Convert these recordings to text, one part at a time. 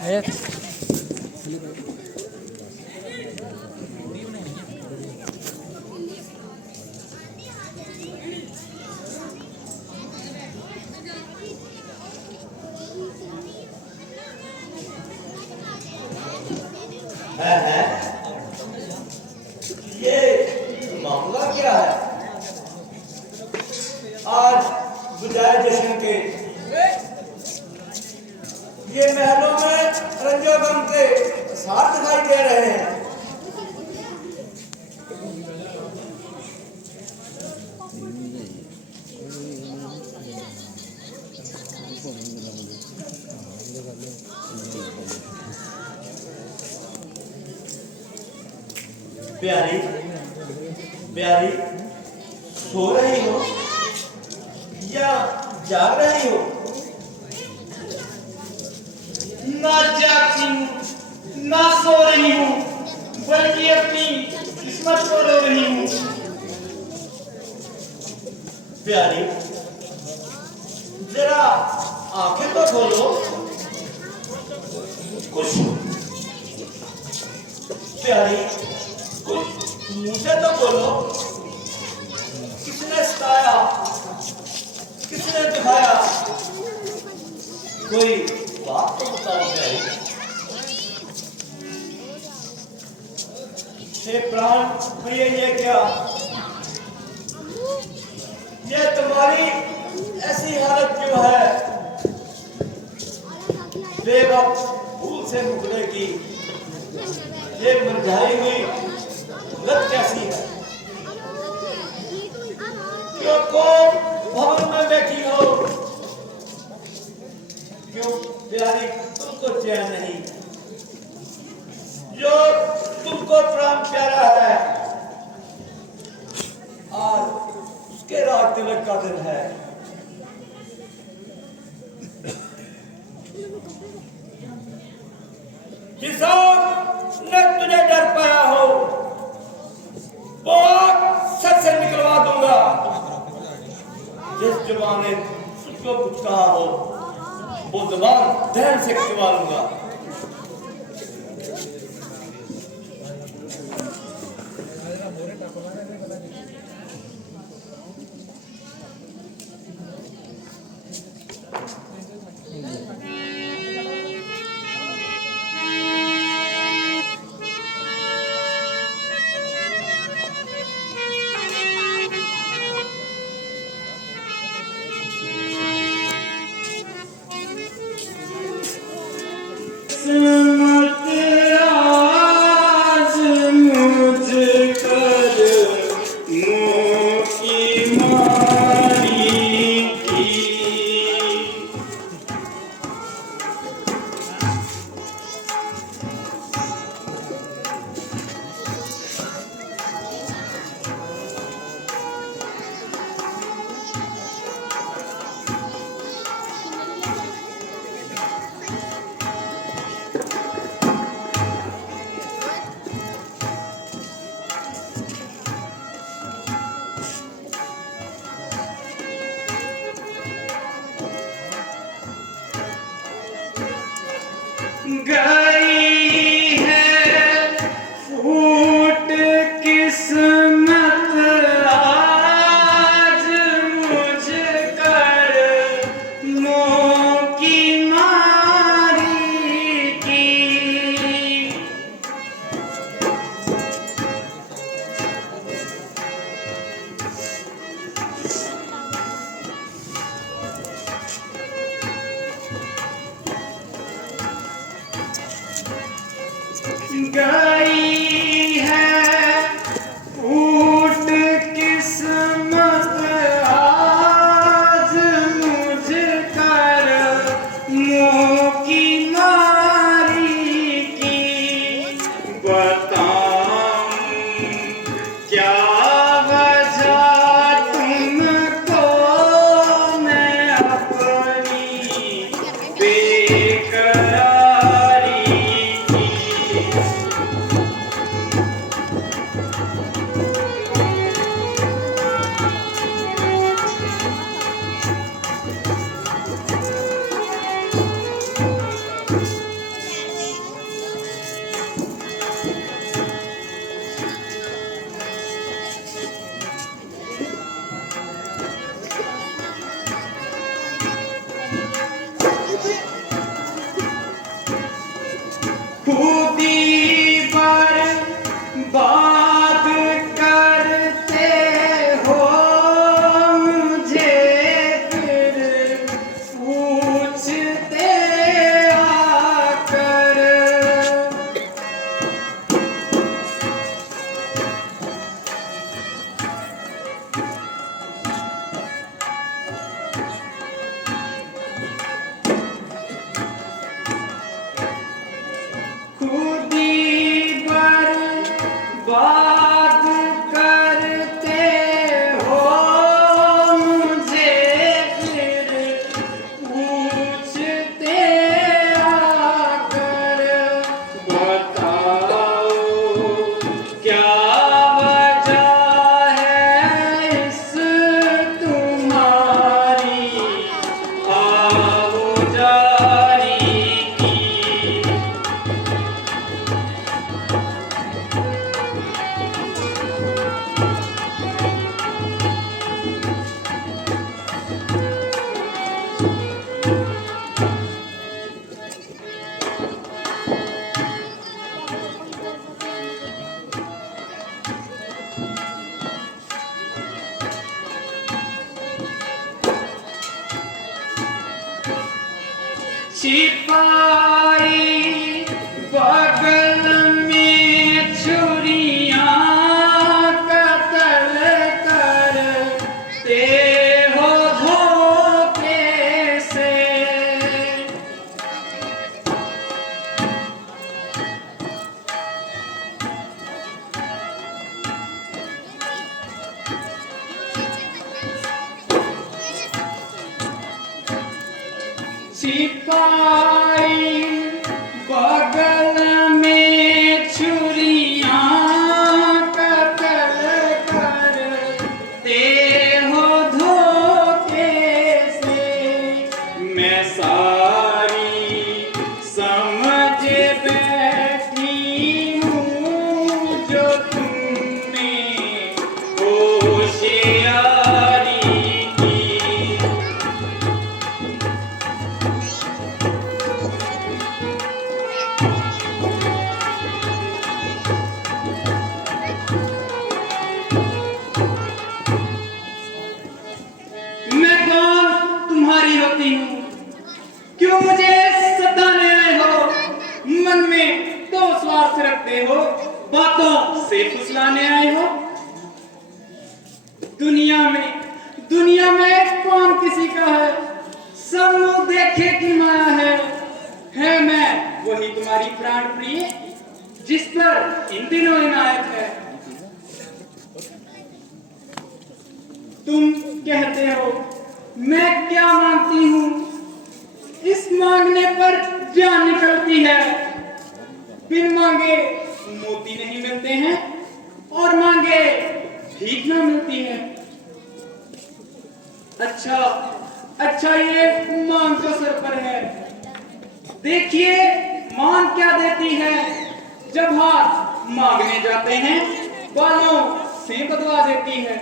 है ये मामला क्या है? आज बुझाए जश्न के ये महलों में रंजो गम के साथ दिखाई दे रहे हैं। प्यारी प्यारी, सो रही हो या जाग रही हो? ना जागती हूँ ना सो रही हूँ, बल्कि अपनी किस्मत को रो रही हूँ। प्यारी जरा आंखें तो खोलो। कुछ प्यारी, कुछ मुंह से तो बोलो। किसने सताया, किसने दिखाया? कोई बात तो बताओ प्यारी। हे प्राण प्रिय, ये क्या, ये तुम्हारी ऐसी हालत क्यों है? बेवक्त फूल से मुकने की ये मुरझाई हुई लत कैसी है? क्यों को भवन में बैठी हो? क्यों प्यारी तुमको चैन नहीं? जो तुमको प्राण प्यारा है, आज उसके राग तिलक का दिन है। किसान ने तुझे डर पाया हो, वो सच से निकलवा दूंगा। जिस जुबान ने तुझको कुछ कहा हो, वो जुबान ध्यान से खिंचवा लूंगा। गई है फूट किस्मत आज मुझ कर मोह की मारी की। गई है फूट किस्मत आज मुझ कर मोह की मारी की। बताऊं क्या वजह तुमको मैं अपनी बेकरारी की। सिपाही बगल में छुरियां कतल करते हो धोखे से। मैं सारी समझ बैठी हूँ जो तुमने होशियारी की। मैं कौन तुम्हारी होती हूँ? क्यों मुझे सताने आए हो? मन में तो स्वार्थ रखते हो, बातों से फुसलाने आए हो। दुनिया में कौन किसी का है? सब मुंह देखे की माया है मैं वही तुम्हारी प्राण प्रिय जिस पर इन दिनों इनायत है। तुम कहते हो मैं क्या मांगती हूँ? इस मांगने पर जान निकलती है। बिन मांगे मोती नहीं मिलते हैं और मांगे भीख न मिलती है। अच्छा ये मांग तो सर पर है। देखिए मांग क्या देती है। जब हाथ मांगने जाते हैं बालों से बदवा देती है।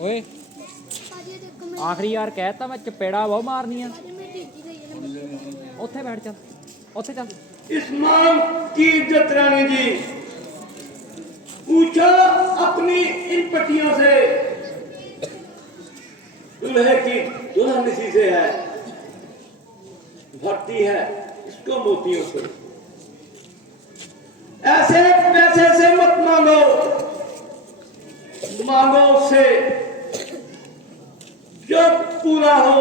ओए आखिरी यार कहता मैं चपेड़ा बहुत मारनिया ਉੱਥੇ बैठ चल ਉੱਥੇ चल। इस मांग की इज्जत रानी जी, पूछो अपनी इन पट्टियों से। दूल्हे की दुल्हन इसी से है, भरती है इसको मोतियों से। ऐसे पैसे से मत मांगो, मांगो उससे जो पूरा हो,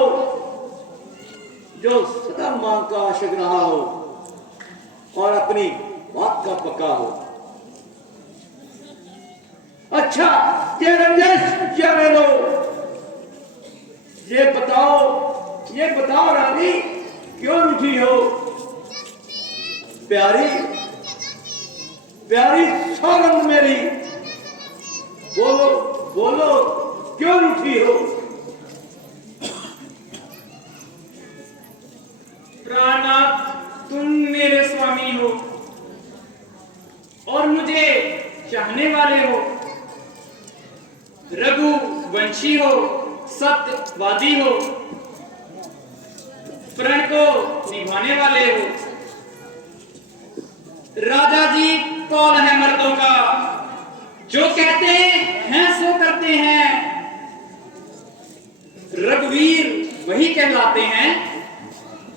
जो सदा मांग का आशिक रहा हो और अपनी बात का पक्का हो। अच्छा ये रंजिश जाने लो। ये बताओ रानी क्यों रूठी हो? प्यारी सौगंध मेरी, बोलो क्यों रूठी हो? प्राणनाथ तुम मेरे स्वामी हो और मुझे चाहने वाले हो। रघुवंशी हो, सत्यवादी हो, प्रण को निभाने वाले हो। राजा जी कौन है मर्दों का? जो कहते हैं सो करते हैं। रघुवीर वही कहलाते हैं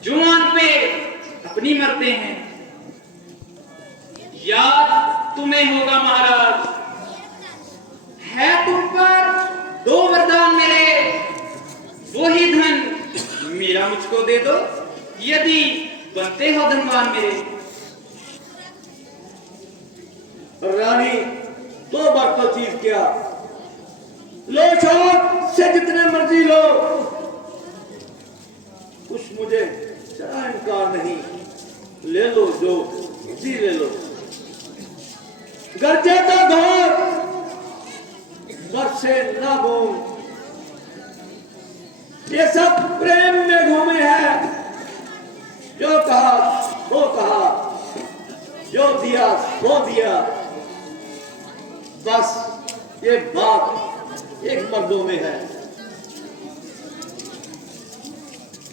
जो आंख पे अपनी मरते हैं। याद तुम्हें होगा महाराज, है तुम पर 2 वरदान मेरे। वही धन मेरा मुझको दे दो यदि बनते हो धनवान मेरे। रानी 2 बार तो चीज क्या, लो शौक से जितने मर्जी लो, कुछ मुझे जरा इनकार नहीं। ले लो जो जी ले लो। गरजे तो घोर बरसे ना बूंद, ये सब प्रेम में घूमे हैं। जो कहा वो कहा, जो दिया वो दिया। बस ये बात एक मर्दों में है।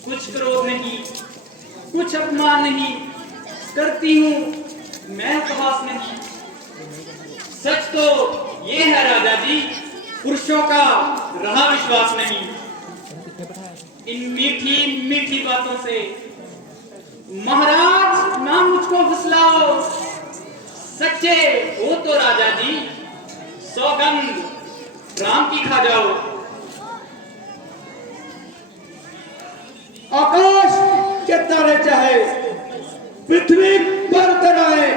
कुछ क्रोध नहीं, कुछ अपमान नहीं करती हूँ मैं, उपवास नहीं। सच तो ये है राजा जी, पुरुषों का रहा विश्वास नहीं। इन मीठी मीठी बातों से महाराज ना मुझको फुसलाओ। सच्चे हो तो राजा जी सौगंध राम की खा जाओ। आकाश के तारे चाहे पृथ्वी पर उतराए,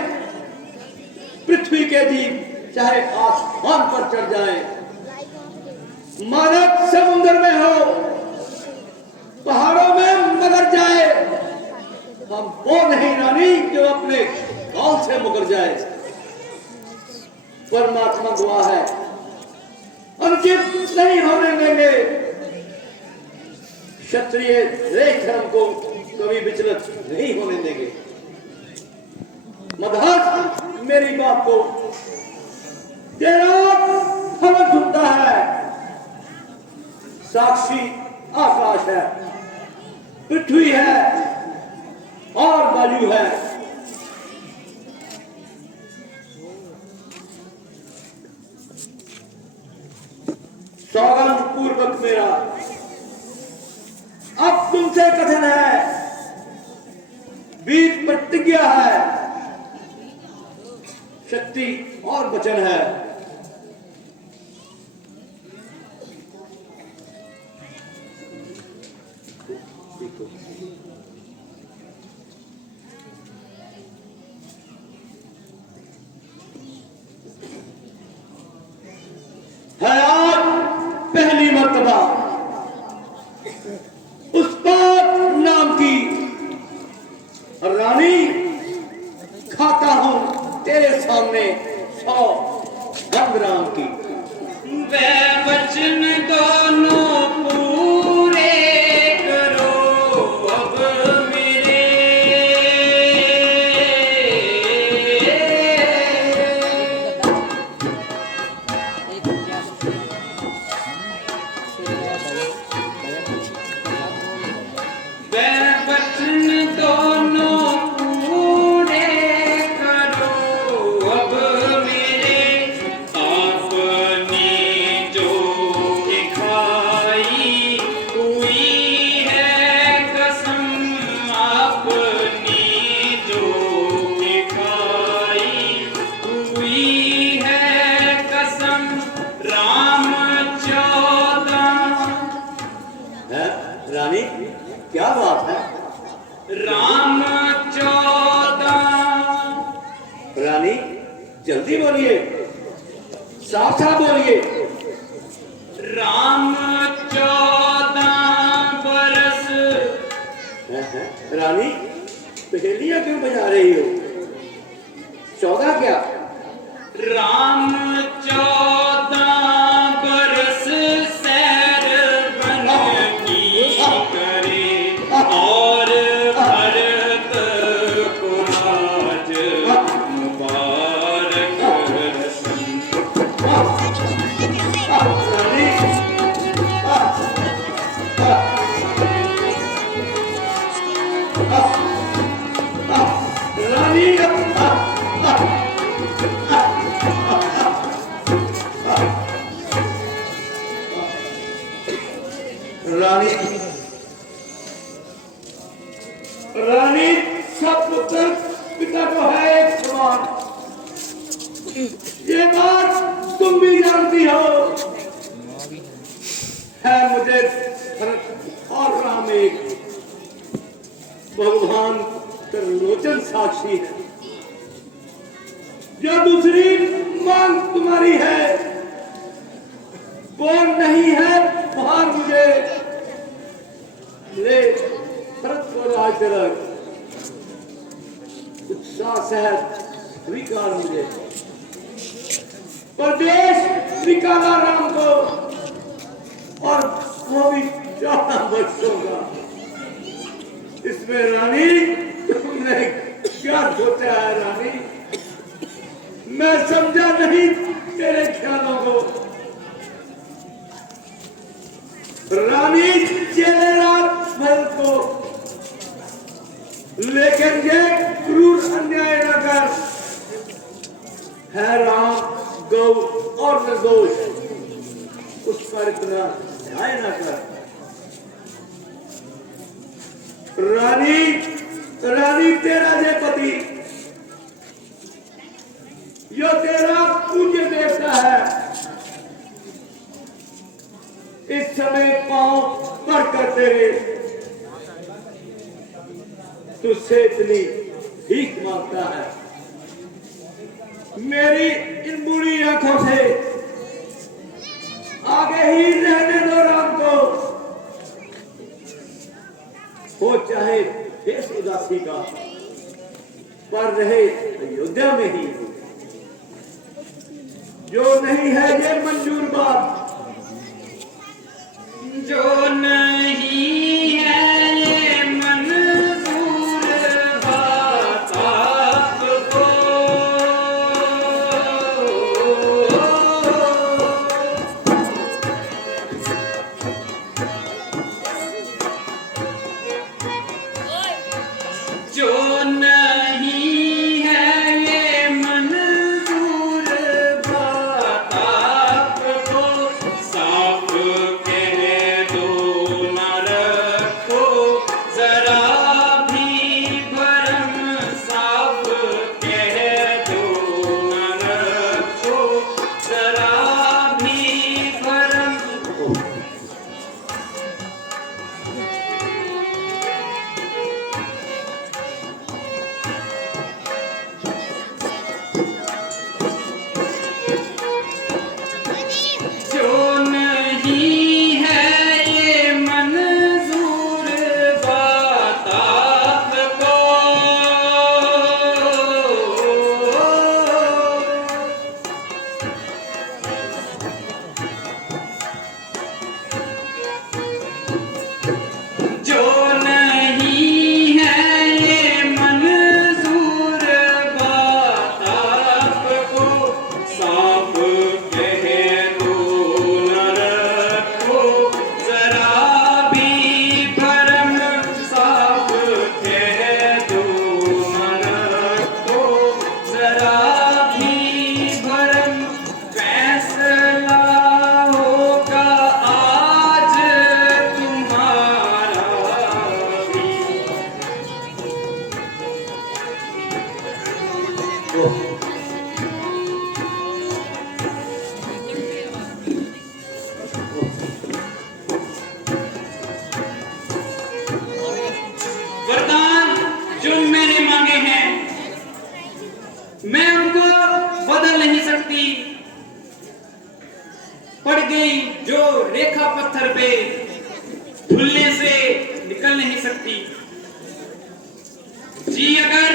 पृथ्वी के जीव चाहे आसमान पर चढ़ जाए। मानव समुद्र में हो पहाड़ों में मगर जाए, हम वो नहीं रानी जो अपने गांव से मुकर जाए। परमात्मा दुआ है, अंकित नहीं होने देंगे। क्षत्रिय धर्म को कभी विचलित नहीं होने देंगे। मदहर मेरी बात को, तेरा हमें सुनता है। साक्षी आकाश है, पृथ्वी है और वायु है। सौगंध पूर्वक मेरा अब तुमसे कथन है, वीर प्रतिज्ञा है, शक्ति और वचन है। है आज पहली मर्तबा उस पाक नाम की रानी खाता हूं तेरे सामने 100 गंधराम की। वे वचन दोनों पूरे करो अब मेरे। वे वचन दोनों पूरे करो अब मेरे। आपने जो खाई हुई है कसम, आपने जो खाई हुई है कसम। राम 14 है रानी, क्या बात है? राम 14 रानी जल्दी बोलिए, साफ साफ बोलिए। राम 14 बरस। रानी पहेलियां क्यों बजा रही हो? 14 क्या? राम 14 बरस सैर बन की करे और भरत को आज मुबारक रस्म। रानी रानी रानी रानी सब पुत्र पिता को है एक समान। ये बात तुम भी जानती हो। है मुझे भरत और राम एक भगवान त्रिलोचन साक्षी है। जो दूसरी मांग तुम्हारी है वो नहीं है बाहर मुझे ले भरत को राज रख उत्साह सहज स्वीकार मुझे। प्रदेश निकाला राम को और वो भी 14 वर्षों का। इसमें रानी तुमने क्या सोचा है रानी? मैं समझा नहीं तेरे ख्यालों को। रानी चले रात भर को, लेकिन ये क्रूर अन्याय न कर। है राम गौ और निर्दोष, उस पर इतना न्याय न कर। रानी रानी तेरा जे पति यो तेरा पूज्य देवता है। इस समय पांव पड़कर तेरे तुझसे इतनी भीख मांगता है। मेरी इन बुरी आंखों से आगे ही रहने दो राम को। हो चाहे देश उदासी का, पर रहे अयोध्या में ही। जो नहीं है ये मंजूर बात, जो नहीं है ये मंजूर बात आपको, जो नहीं है ये मंजूर बात आपको, साफ कह दो न रखो जरा भी भरम, साफ कह दो न रखो जरा भी भरम। जो नहीं है ये मंजूर बात आपको, जो नहीं है ये मंजूर बात आपको, साफ कह दो न रखो जरा भी भरम, साफ कह दो न रखो जरा भी भरम। फैसला होगा आज तुम्हारा भी। वरदान जो मैंने मांगे हैं मैं उनको बदल नहीं सकती, पड़ गई जो रेखा पत्थर पे भूलने से निकल नहीं सकती। जी अगर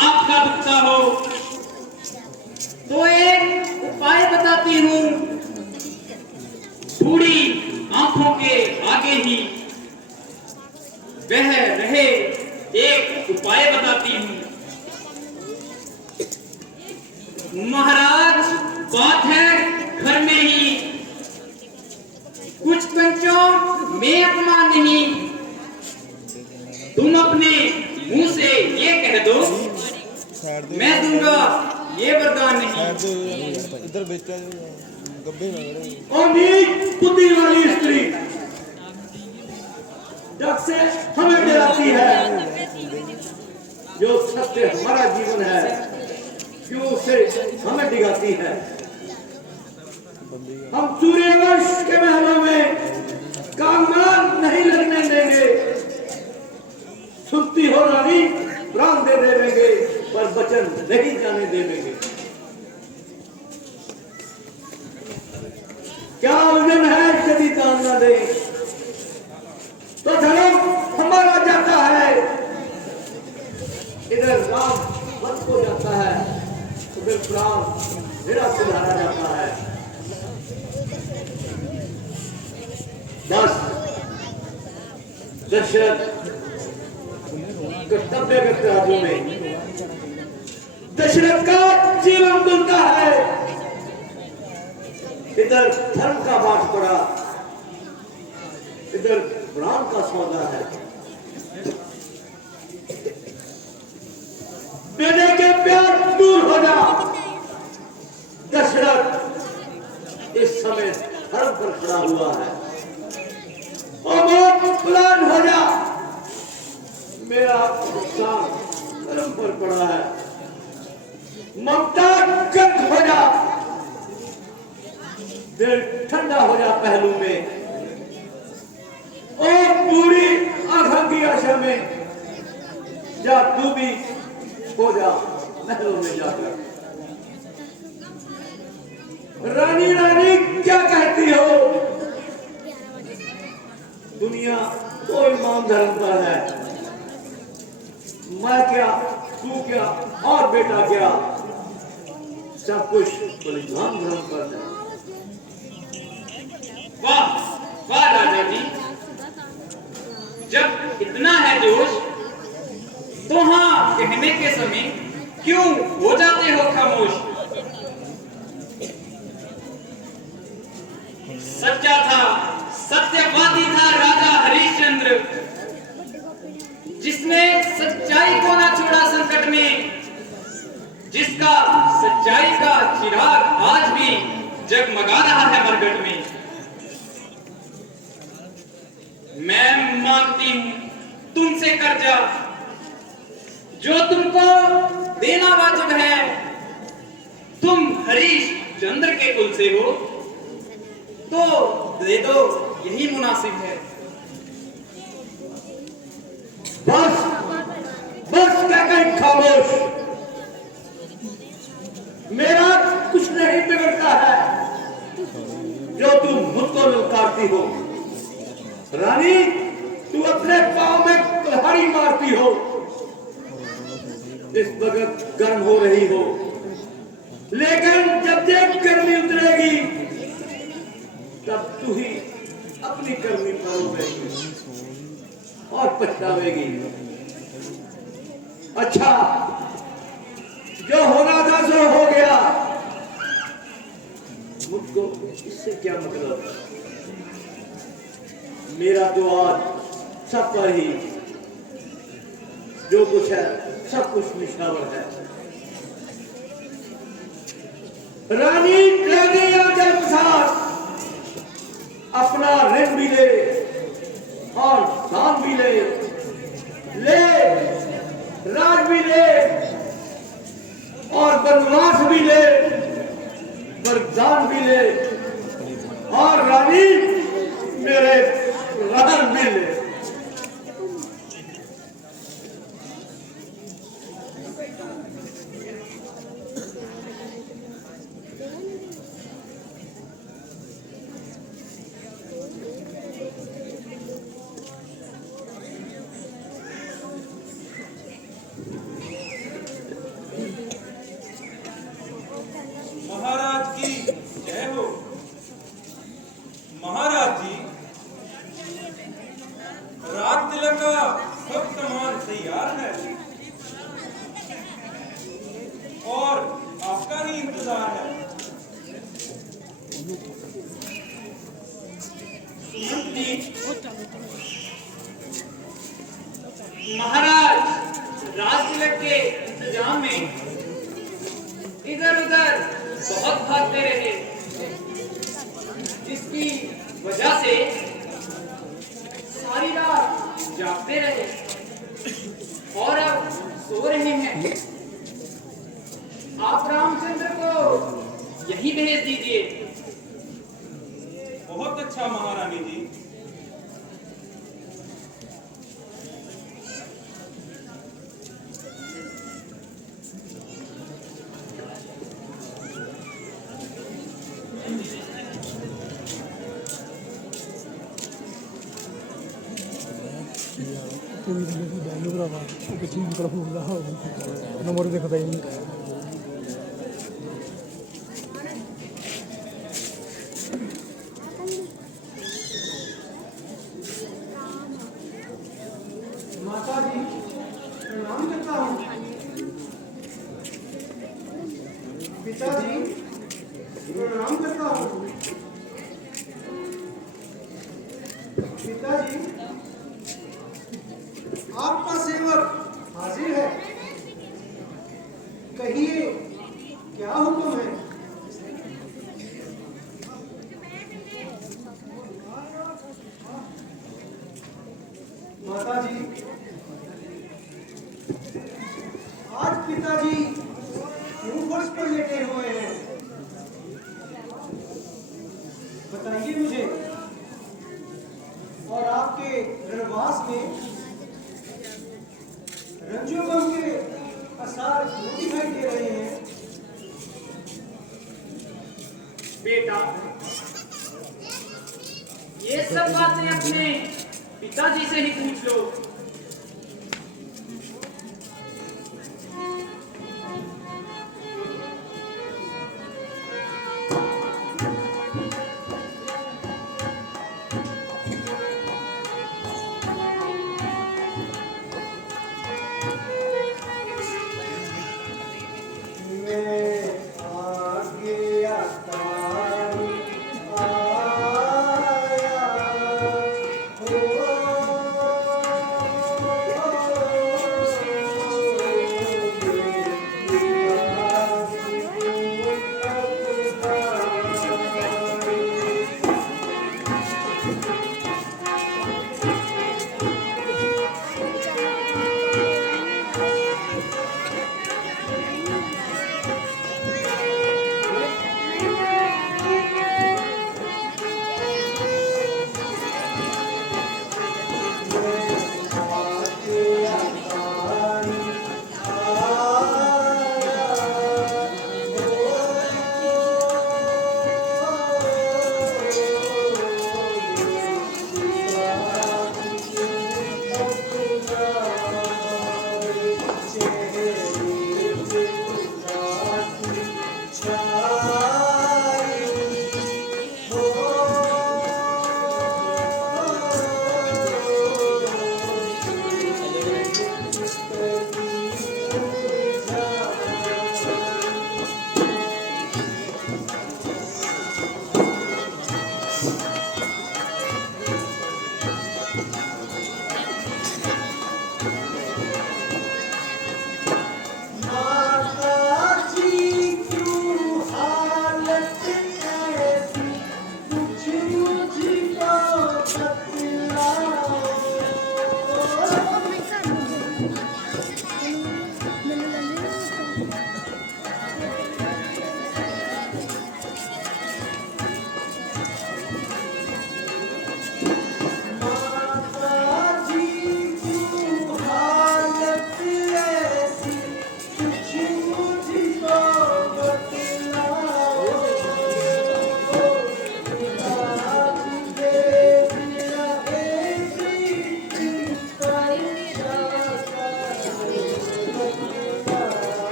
आपका दुखता हो तो एक उपाय बताती हूँ, बूढ़ी आंखों के आगे ही वह रहे, एक उपाय बताती हूँ। महाराज बात है घर में ही, कुछ पंचों में अपमान नहीं, तुम अपने मुंह से ये कह दो मैं दूंगा ये वरदान नहीं। इधर बेचा गब्बे ना और नीच बुद्धि वाली स्त्री जब से हमें डराती है, जो सत्य हमारा जीवन है क्यों उसे हमें डिगाती है। हम सूर्यवंश के महलों में काममान नहीं लगने देंगे, सुनती हो रानी प्राण दे देंगे, पर वचन नहीं जाने देंगे। क्या उलझन है यदि दान न दे, तो धर्म हमारा जाता है, इधर राम वध को जाता है, उधर प्राण मेरा सुधारा जाता है। बस दशरथ कर्तव्य करते राज्यों में दशरथ का जीवन दुलता है, इधर धर्म का बात पड़ा, इधर प्राण का सौदा है। बेटे के प्यार दूर हो जा, दशरथ इस समय धर्म पर खड़ा हुआ है, और मौत प्लान हो जा, मेरा नुकसान धर्म पर पड़ा है। ममता गंध हो जा, दिल ठंडा हो जा पहलू में, और पूरी आंखों की आशा में जा तू भी हो जा महलों में जाकर। रानी रानी क्या कहती हो, दुनिया तो ईमान धर्म पर है, मैं क्या, तू क्या और बेटा क्या, सब कुछ बलिदान धर्म पर है। वाह वाह राजा जी, जब इतना है जोश तो हाँ कहने के समय क्यों हो जाते हो खामोश। सच्चा था, सत्यवादी था राजा हरिश्चंद्र, जिसने सच्चाई को ना छोड़ा संकट में, जिसका सच्चाई का चिराग आज भी जगमगा रहा है मरघट में। मैं मांगती हूं तुमसे कर्जा, जो तुमको देना वाजिब है। तुम हरीश चंद्र के कुल से हो तो दे दो, यही मुनासिब है। बस बस क्या कहीं खामोश, मेरा कुछ नहीं बिगड़ता है जो तुम मुझको ललकारती हो। रानी, तू अपने पांव में कुल्हाड़ी मारती हो, इस वक्त गर्म हो रही हो, लेकिन जब देख गर्मी उतरेगी तब तू ही अपनी गर्मी परोसेगी और पछतावेगी। अच्छा, जो होना था सो हो गया, मुझको इससे क्या मतलब। मेरा तो आज सब पर ही जो कुछ है सब कुछ निशावर है। रानी रानी आंचल प्रसाद अपना ऋण भी ले और दान भी ले, राज भी ले और वनवास भी ले, वरदान भी ले और रानी मेरे प्राण भी ले। महाराज की जय हो। महाराज जी, रात तिलक का सब सामान तैयार है और आपका ही इंतजार है। महाराज, राज तिलक के इंतजाम में इधर उधर बहुत भागते रहे, जिसकी वजह से सारी रात जागते रहे और अब सो रहे हैं। आप रामचंद्र को यही भेज दीजिए। बहुत अच्छा महारानी जी। ਕੋਈ ਨਹੀਂ ਬੈਲੂ ਭਰਾਵਾ ਉਹ ਪਿੱਛੇ ਨਿਕਲ ਫੂਲਦਾ ਨੰਬਰ ਦਿਖਦਾ ਹੀ ਨਹੀਂ। माता जी प्रणाम करता हूँ। पिताजी प्रणाम करता हूँ। पिताजी, आपका सेवक हाजिर है, कहिए क्या हुक्म है। माता जी, आज पिताजी क्यों फर्श पर लेटे हुए हैं, बताइए मुझे। और आपके रणवास में रंजोगम के आसार क्यों दिखाई दे रहे हैं। बेटा, ये सब बातें अपने पिताजी से ही पूछ लो।